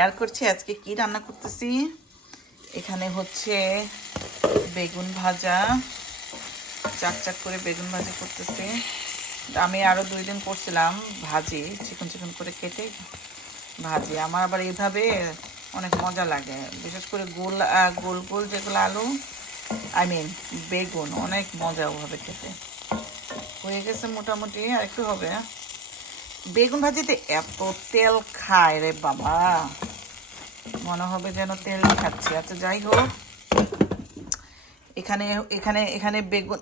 Share করছি আজকে কি রান্না করতেছি। এখানে হচ্ছে বেগুন ভাজা, চাক করে বেগুন ভাজি করতেছি। আমি আরও 2 দিন করছিলাম ভাজি, চিকন চিকন করে কেটে ভাজি। আমার আবার এইভাবে অনেক মজা লাগে, বিশেষ করে গোল গোল গোল যেগুলো আলু বেগুন অনেক মজা ওভাবে খেতে। হয়ে গেছে মোটামুটি, আর একটু হবে। বেগুন ভাজিতে এত তেল খায় রে বাবা, মনে হবে যেন তেল খাচ্ছি। আচ্ছা যাই হোক, এখানে এখানে এখানে বেগুন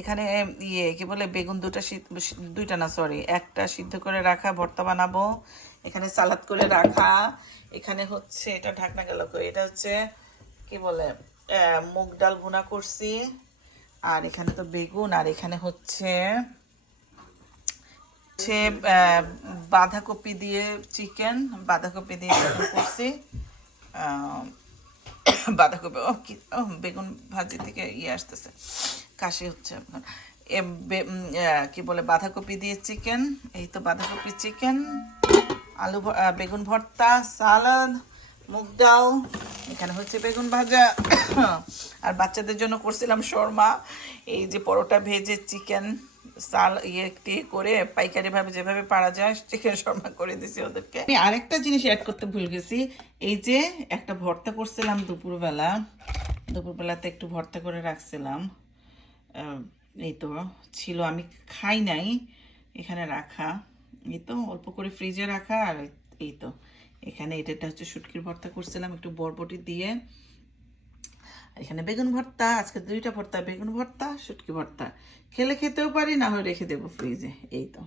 এখানে কি বলে বেগুন দুইটা না সরি একটা সিদ্ধ করে রাখা, ভর্তা বানাবো। এখানে সালাদ করে রাখা। এখানে হচ্ছে এটা ঢাকনা গেল, এটা হচ্ছে কি বলে মুগ ডাল ভুনা করছি। আর এখানে তো বেগুন, আর এখানে হচ্ছে বাঁধাকপি দিয়ে চিকেন করছি। বাঁধাকপি বেগুন ভাজি থেকে আসতেছে, কাশি হচ্ছে আপনার। কি বলে বাঁধাকপি দিয়ে চিকেন, এই তো বাঁধাকপি চিকেন, আলু বেগুন ভর্তা, সালাদ, মুগ ডাল, এখানে হচ্ছে বেগুন ভাজা। আর বাচ্চাদের জন্য করছিলাম শর্মা। এই যে পরোটা ভেজে চিকেন করে পাইকারি ভাবে যেভাবে পারা যায় চিকেন শর্মা করে দিছি ওদেরকে। আমি আরেকটা জিনিস অ্যাড করতে ভুল গেছি, এই যে একটা ভর্তা করছিলাম দুপুরবেলাতে একটু ভর্তা করে রাখছিলাম। এই তো ছিল, আমি খাই নাই, এখানে রাখা। এই তো অল্প করে ফ্রিজে রাখা। আর এই তো এখানে এটা হচ্ছে শুটকির ভর্তা করছিলাম একটু বরবটি দিয়ে। এখানে বেগুন ভর্তা, আজকে 2টা ভর্তা, বেগুন ভর্তা, শুটকি ভর্তা। খেলে খেতেও পারি, না হলে রেখে দেবো ফ্রিজে। এই তো।